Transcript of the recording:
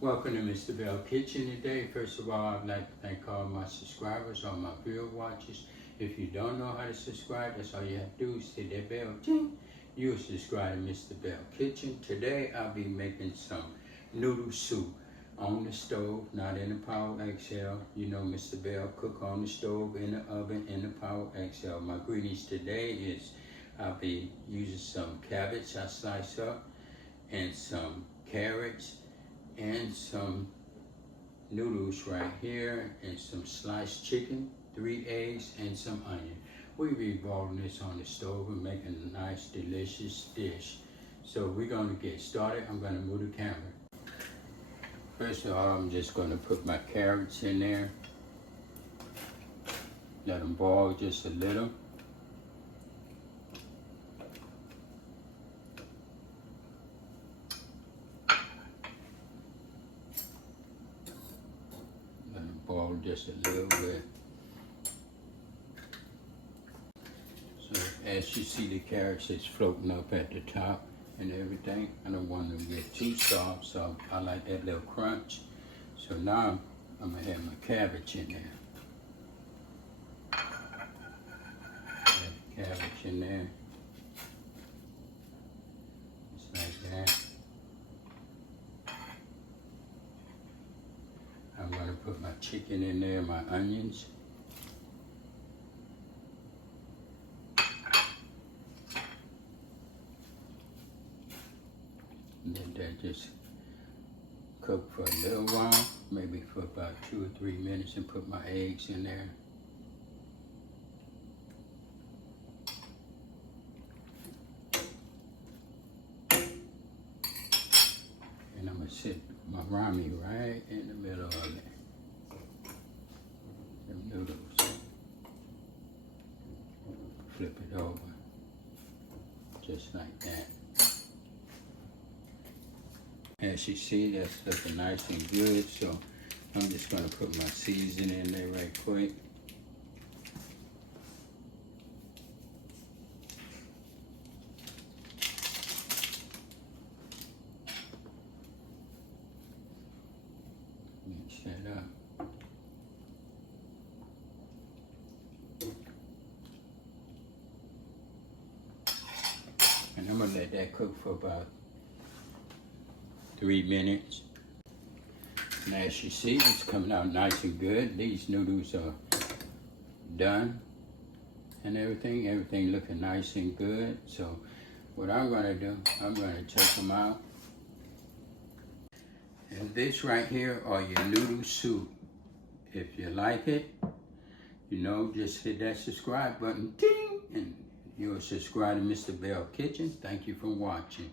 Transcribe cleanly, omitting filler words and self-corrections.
Welcome to Mr. Belle Kitchen today. First of all, I'd like to thank all my subscribers, all my viewer watchers. If you don't know how to subscribe, that's all you have to do is hit that bell. Ting! You'll subscribe to Mr. Belle Kitchen. Today, I'll be making some noodle soup on the stove, not in the Power XL. You know Mr. Belle cook on the stove, in the oven, in the Power XL. My ingredients today is I'll be using some cabbage I slice up and some carrots and some noodles right here and some sliced chicken, 3 eggs, and some onion. We'll be boiling this on the stove and making a nice, delicious dish. So we're gonna get started. I'm gonna move the camera. First of all, I'm just gonna put my carrots in there. Let them boil just a little. Boil just a little bit. So as you see, the carrots is floating up at the top and everything. I don't want them to get too soft, so I like that little crunch. So now I'm gonna have my cabbage in there. Add the cabbage in there. Just like that. I'm going to put my chicken in there, my onions. And let that just cook for a little while, maybe for about 2 or 3 minutes, and put my eggs in there. And I'm going to sit my ramen right in the middle of it. The noodles. Flip it over. Just like that. As you see, that's looking nice and good. So I'm just going to put my seasoning in there right quick. Mix that up. And I'm gonna let that cook for about 3 minutes. And as you see, it's coming out nice and good. These noodles are done and everything looking nice and good. So what I'm gonna do, I'm gonna take them out. And this right here are your noodle soup. If you like it, you know, just hit that subscribe button, ding, and you'll subscribe to Mr. Belle Kitchen. Thank you for watching.